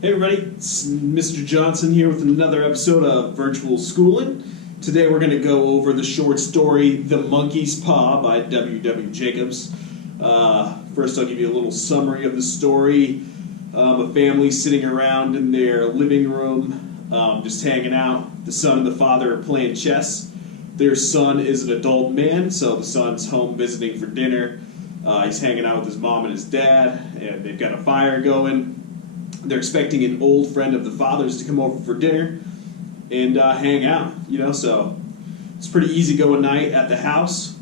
Hey everybody, it's Mr. Johnson here with another episode of Virtual Schoolin. Today we're going to go over the short story The Monkey's Paw by W.W. Jacobs. First I'll give you a little summary of the story. A family sitting around in their living room, just hanging out. The son and the father are playing chess. Their son is an adult man, so the son's home visiting for dinner. He's hanging out with his mom and his dad, and they've got a fire going. They're expecting an old friend of the father's to come over for dinner and hang out, so it's a pretty easygoing night at the house.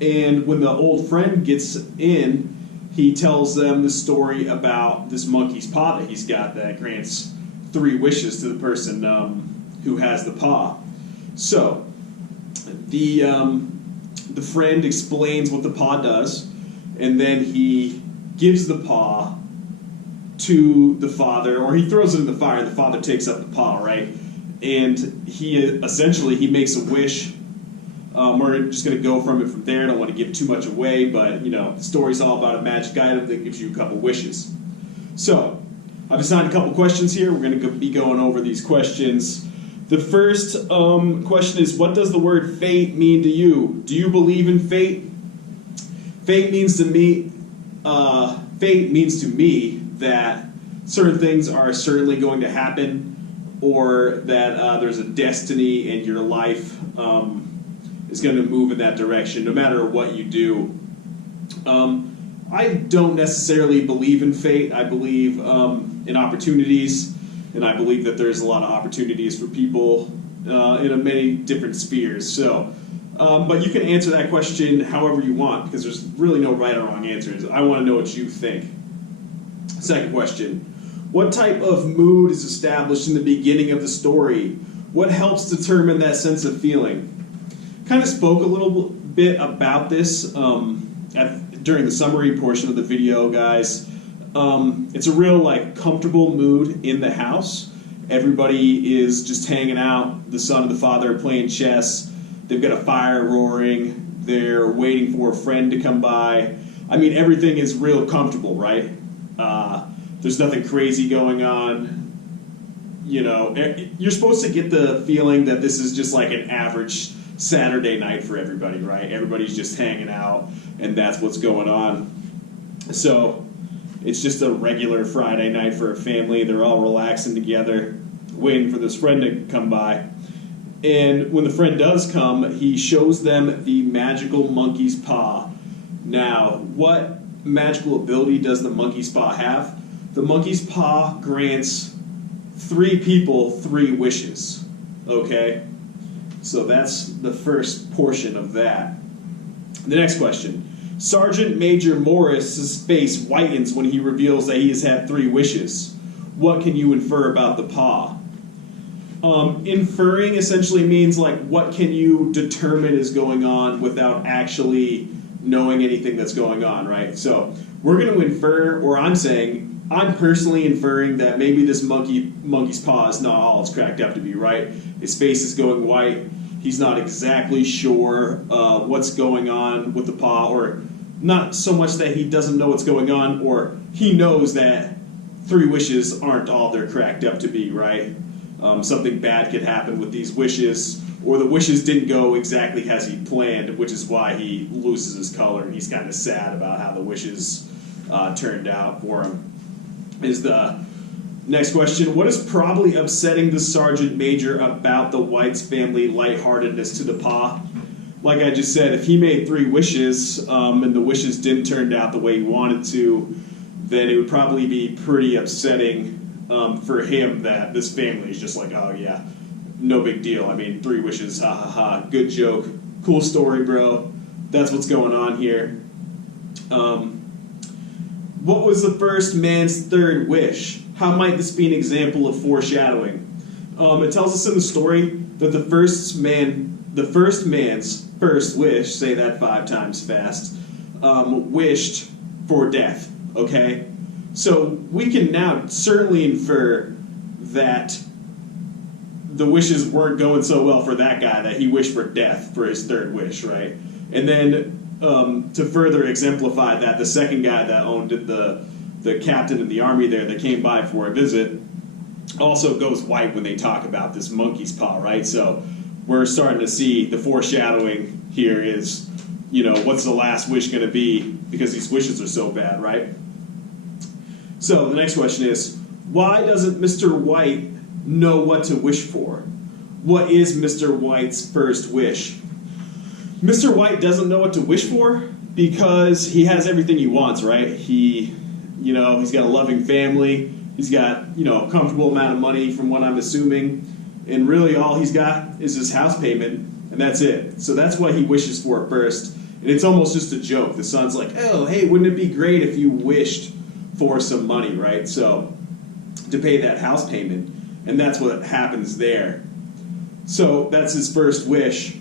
And when the old friend gets in, he tells them the story about this monkey's paw that he's got that grants 3 wishes to the person who has the paw. So the friend explains what the paw does, and then he gives the paw to the father, or he throws it in the fire, and the father takes up the paw, right? And he makes a wish. We're just going to go from it from there. I don't want to give too much away, but the story's all about a magic item that gives you a couple wishes. So I've assigned a couple questions here. We're going to be going over these questions. The first question is, what does the word fate mean to you? Do you believe in fate? Fate means to me that certain things are certainly going to happen, or that there's a destiny and your life is going to move in that direction, no matter what you do. I don't necessarily believe in fate. I believe in opportunities, and I believe that there's a lot of opportunities for people in many different spheres. So, but you can answer that question however you want, because there's really no right or wrong answers. I want to know what you think. Second question. What type of mood is established in the beginning of the story? What helps determine that sense of feeling? Kind of spoke a little bit about this during the summary portion of the video, guys. It's a real comfortable mood in the house. Everybody is just hanging out. The son and the father are playing chess. They've got a fire roaring. They're waiting for a friend to come by. I mean, everything is real comfortable, right? There's nothing crazy going on. You're supposed to get the feeling that this is just like an average Saturday night for everybody, right? Everybody's just hanging out, and that's what's going on. So it's just a regular Friday night for a family. They're all relaxing together, waiting for this friend to come by. And when the friend does come, he shows them the magical monkey's paw. Now, what magical ability does the monkey's paw have? The monkey's paw grants 3 people 3 wishes. Okay? So that's the first portion of that. The next question. Sergeant Major Morris's face whitens when he reveals that he has had 3 wishes. What can you infer about the paw? Inferring essentially means what can you determine is going on without actually knowing anything that's going on, right? So we're going to infer, or I'm personally inferring that maybe this monkey's paw is not all it's cracked up to be, right? His face is going white. He's not exactly sure what's going on with the paw, or not so much that he doesn't know what's going on, or he knows that 3 wishes aren't all they're cracked up to be, right? Something bad could happen with these wishes, or the wishes didn't go exactly as he planned, which is why he loses his color, and he's kind of sad about how the wishes turned out for him. Is the next question. What is probably upsetting the Sergeant Major about the White's family lightheartedness to the paw? Like I just said, if he made 3 wishes and the wishes didn't turn out the way he wanted to, then it would probably be pretty upsetting for him that this family is just like, oh yeah, no big deal. I mean, 3 wishes, ha ha ha, good joke, cool story, bro. That's what's going on here. What was the first man's 3rd wish? How might this be an example of foreshadowing? It tells us in the story that the first man's first wish, say that 5 times fast, wished for death, okay? So we can now certainly infer that the wishes weren't going so well for that guy that he wished for death for his 3rd wish, right? And then to further exemplify that, the second guy that owned the captain of the army there that came by for a visit, also goes white when they talk about this monkey's paw, right? So we're starting to see the foreshadowing here is, what's the last wish going to be, because these wishes are so bad, right? So the next question is, why doesn't Mr. White know what to wish for? What is Mr. White's first wish? Mr. White doesn't know what to wish for because he has everything he wants, right? He's got a loving family. He's got, a comfortable amount of money from what I'm assuming. And really all he's got is his house payment, and that's it. So that's what he wishes for first. And it's almost just a joke. The son's like, oh, hey, wouldn't it be great if you wished for some money, right? So to pay that house payment. And that's what happens there. So that's his first wish.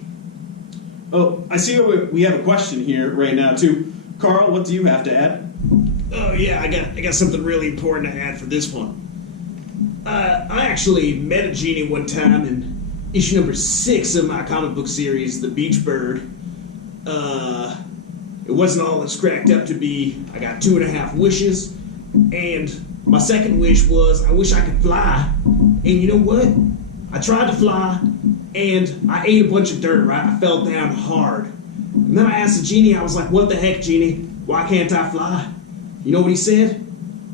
Oh, I see we have a question here right now, too. Carl, what do you have to add? Oh, yeah, I got something really important to add for this one. I actually met a genie one time in issue number 6 of my comic book series, The Beach Bird. It wasn't all it's cracked up to be. I got 2.5 wishes, and my second wish was I wish I could fly. And you know what? I tried to fly, and I ate a bunch of dirt, right? I fell down hard. And then I asked the genie, I was like, what the heck, genie? Why can't I fly? You know what he said?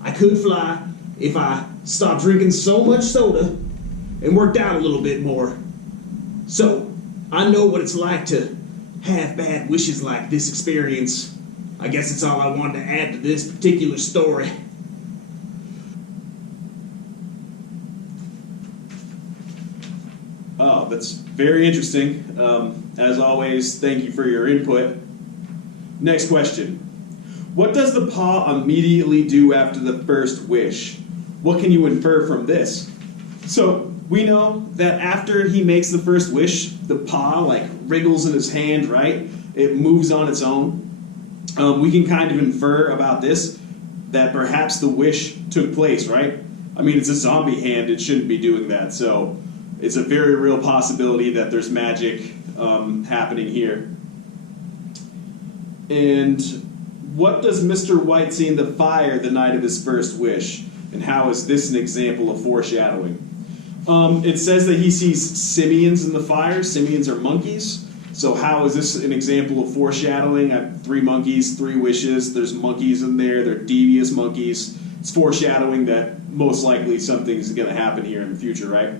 I could fly if I stopped drinking so much soda and worked out a little bit more. So, I know what it's like to have bad wishes like this experience. I guess that's all I wanted to add to this particular story. Oh, that's very interesting. As always, thank you for your input. Next question. What does the paw immediately do after the first wish? What can you infer from this? So, we know that after he makes the first wish, the paw wriggles in his hand, right? It moves on its own. We can kind of infer about this that perhaps the wish took place, right? I mean, it's a zombie hand, it shouldn't be doing that, so it's a very real possibility that there's magic happening here. And what does Mr. White see in the fire the night of his first wish? And how is this an example of foreshadowing? It says that he sees simians in the fire. Simians are monkeys. So how is this an example of foreshadowing? I have 3 monkeys, 3 wishes. There's monkeys in there. They're devious monkeys. It's foreshadowing that most likely something's going to happen here in the future, right?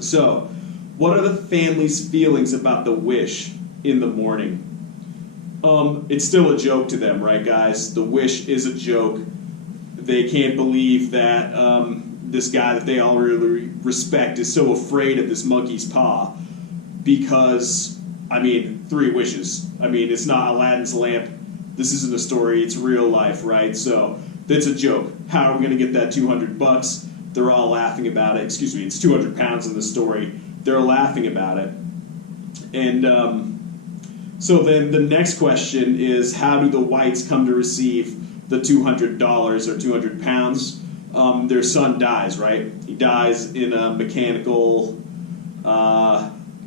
So, what are the family's feelings about the wish in the morning? It's still a joke to them, right, guys? The wish is a joke. They can't believe that this guy that they all really respect is so afraid of this monkey's paw because, 3 wishes. It's not Aladdin's lamp. This isn't a story. It's real life, right? So, that's a joke. How are we going to get that $200? They're all laughing about it. Excuse me, it's 200 pounds in the story. They're laughing about it. And so then the next question is, how do the Whites come to receive the $200 or 200 pounds? Their son dies, right? He dies in a mechanical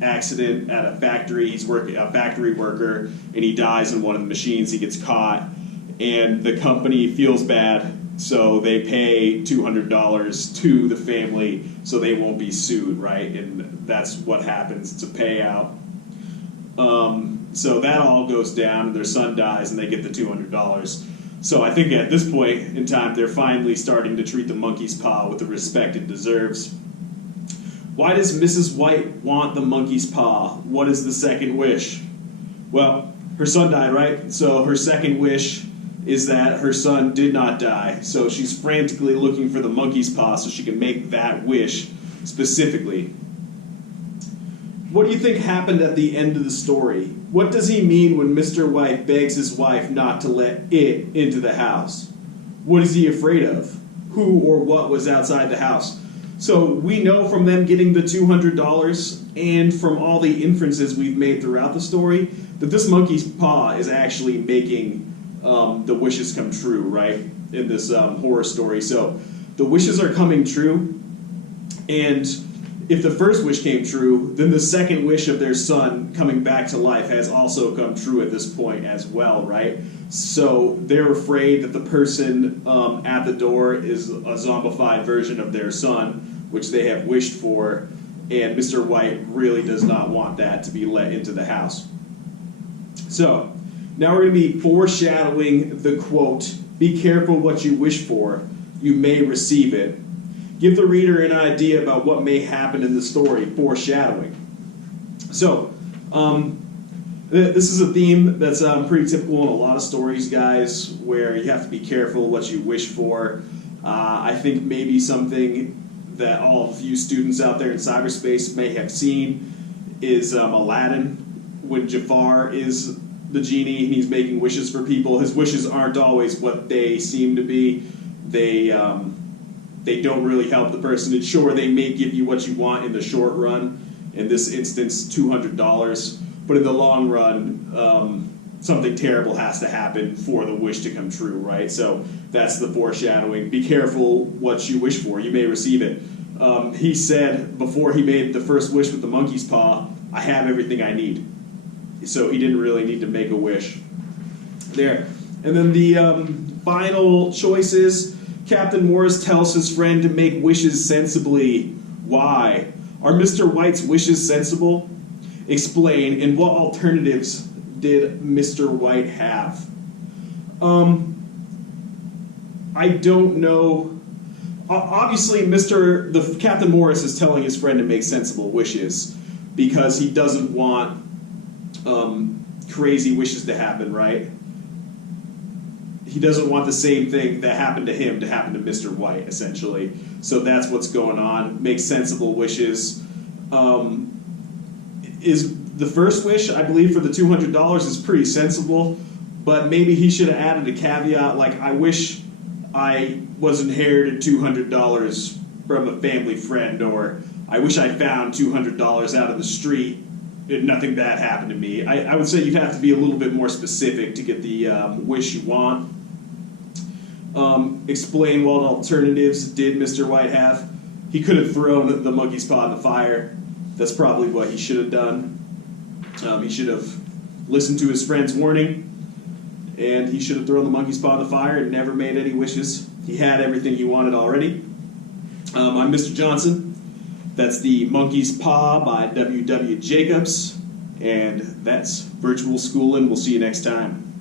accident at a factory. He's a factory worker, and he dies in one of the machines. He gets caught, and the company feels bad. So they pay $200 to the family so they won't be sued, right? And that's what happens. It's a payout. So that all goes down, and their son dies, and they get the $200. So I think at this point in time, they're finally starting to treat the monkey's paw with the respect it deserves. Why does Mrs. White want the monkey's paw? What is the second wish? Well, her son died, right? So her second wish is that her son did not die. So she's frantically looking for the monkey's paw so she can make that wish specifically. What do you think happened at the end of the story? What does he mean when Mr. White begs his wife not to let it into the house? What is he afraid of? Who or what was outside the house? So we know from them getting the $200 and from all the inferences we've made throughout the story that this monkey's paw is actually making the wishes come true, right? In this horror story. So the wishes are coming true, and if the first wish came true, then the second wish of their son coming back to life has also come true at this point as well, right? So they're afraid that the person at the door is a zombified version of their son, which they have wished for, and Mr. White really does not want that to be let into the house. So now we're going to be foreshadowing the quote, "Be careful what you wish for, you may receive it." Give the reader an idea about what may happen in the story, foreshadowing. So, this is a theme that's pretty typical in a lot of stories, guys, where you have to be careful what you wish for. I think maybe something that all of you students out there in cyberspace may have seen is Aladdin, when Jafar is the genie and he's making wishes for people. His wishes aren't always what they seem to be. They don't really help the person. And sure, they may give you what you want in the short run, in this instance, $200, but in the long run, something terrible has to happen for the wish to come true, right? So that's the foreshadowing. Be careful what you wish for. You may receive it. He said before he made the first wish with the monkey's paw, "I have everything I need." So he didn't really need to make a wish there. And then the final choice is Captain Morris tells his friend to make wishes sensibly. Why? Are Mr. White's wishes sensible? Explain. And what alternatives did Mr. White have? I don't know. Obviously, the Captain Morris is telling his friend to make sensible wishes because he doesn't want crazy wishes to happen, right? He doesn't want the same thing that happened to him to happen to Mr. White, essentially. So that's what's going on. Make sensible wishes. Is the first wish, I believe, for the $200 is pretty sensible, but maybe he should have added a caveat like, "I wish I was inherited $200 from a family friend," or "I wish I found $200 out of the street and nothing bad happened to me." I would say you'd have to be a little bit more specific to get the wish you want. Explain what alternatives did Mr. White have. He could have thrown the monkey's paw in the fire. That's probably what he should have done. He should have listened to his friend's warning, and he should have thrown the monkey's paw in the fire and never made any wishes. He had everything he wanted already. I'm Mr. Johnson. That's the Monkey's Paw by WW Jacobs, and that's Virtual Schoolin. We'll see you next time.